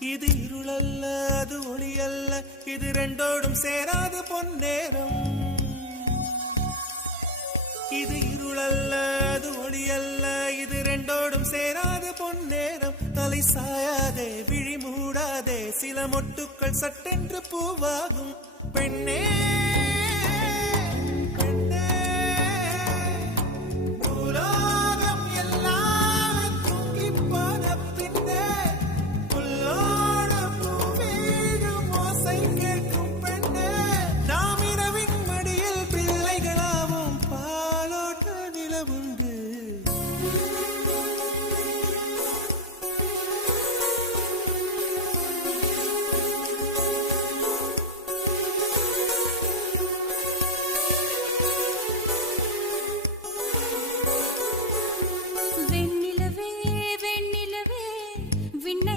இது இருளல்ல அது ஒளி அல்ல, இது ரெண்டோடும் சேராத பொன்னேரம். இது இருளல்ல அது ஒளி அல்ல, இது ரெண்டோடும் சேராத பொன்னேரம். தலை சாயாதே விழி மூடாதே, சில மொட்டுக்கள் சட்டென்று பூவாகும். பெண்ணே